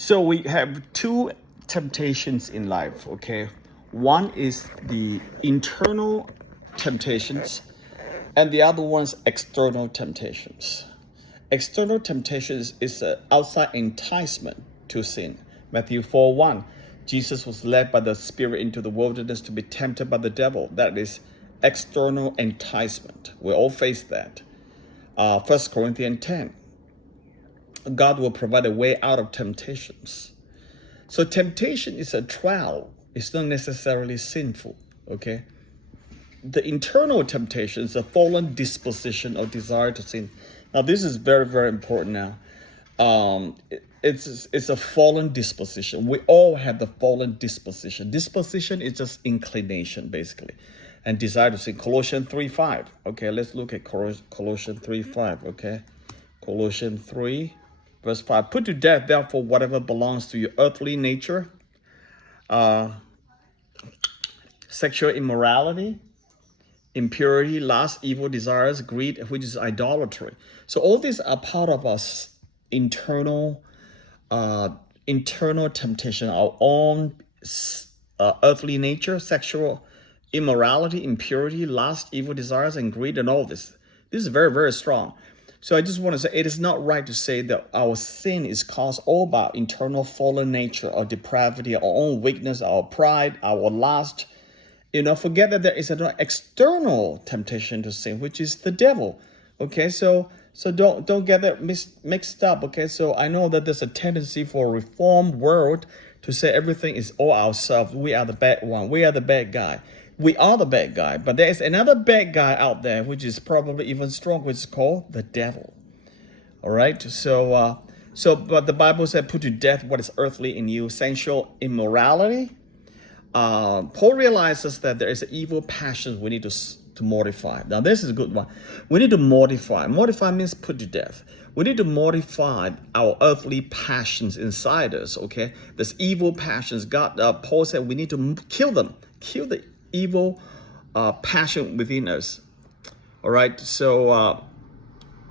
So we have two temptations in life, okay? One is the internal temptations, and the other one's external temptations. External temptations is an outside enticement to sin. Matthew 4:1, Jesus was led by the Spirit into the wilderness to be tempted by the devil. That is external enticement. We all face that. 1 Corinthians 10, God will provide a way out of temptations. So temptation is a trial. It's not necessarily sinful, okay? The internal temptation is a fallen disposition or desire to sin. Now, this is very, very important now. It's a fallen disposition. We all have the fallen disposition. Disposition is just inclination, basically, and desire to sin. Colossians 3:5. Okay, let's look at Colossians 3:5. Okay, Colossians 3, verse 5. Put to death, therefore, whatever belongs to your earthly nature, sexual immorality, impurity, lust, evil desires, greed, which is idolatry. So all these are part of us internal temptation, our own earthly nature, sexual immorality, impurity, lust, evil desires, and greed, and all this. This is very, very strong. So I just want to say it is not right to say that our sin is caused all by internal fallen nature or depravity, our own weakness, our pride, our lust. Forget that there is an external temptation to sin, which is the devil. Okay, so don't get that mixed up. Okay, so I know that there's a tendency for a reformed world to say everything is all ourselves. We are the bad one. We are the bad guy. We are the bad guy, but there is another bad guy out there, which is probably even stronger, which is called the devil. All right, but the Bible said, put to death what is earthly in you, sensual immorality. Paul realizes that there is an evil passion we need to mortify. Now, this is a good one. We need to mortify. Mortify means put to death. We need to mortify our earthly passions inside us, okay? There's evil passions. Paul said we need to kill them. Kill the evil passion within us. All right, so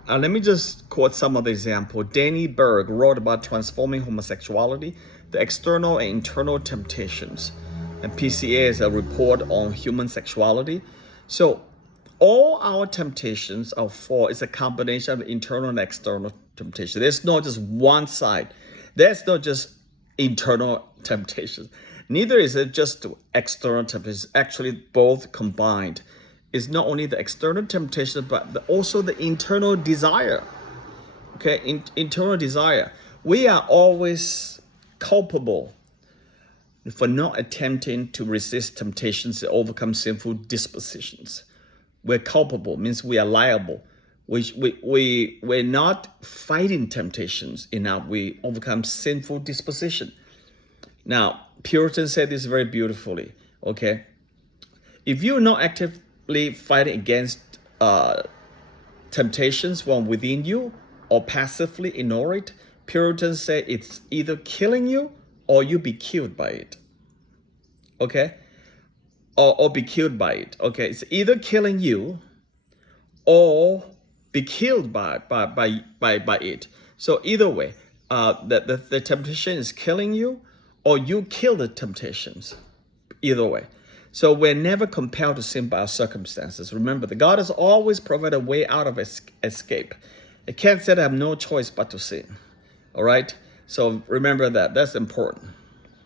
let me just quote some of the example. Danny Berg wrote about transforming homosexuality, the external and internal temptations. And PCA is a report on human sexuality. So all our temptations are is a combination of internal and external temptation. There's not just one side. There's not just internal temptations. Neither is it just external temptations. Actually, both combined. It's not only the external temptation, but also the internal desire. Okay, internal desire. We are always culpable for not attempting to resist temptations to overcome sinful dispositions. We're culpable, means we are liable. We're not fighting temptations enough. We overcome sinful disposition. Now, Puritans said this very beautifully, okay? If you're not actively fighting against temptations from within you or passively ignore it, Puritans say it's either killing you or you be killed by it, okay? Or be killed by it, okay? It's either killing you or be killed by it. So either way, the temptation is killing you or you kill the temptations, either way. So we're never compelled to sin by our circumstances. Remember that God has always provided a way out of escape. It can't say I have no choice but to sin, all right? So remember that, that's important.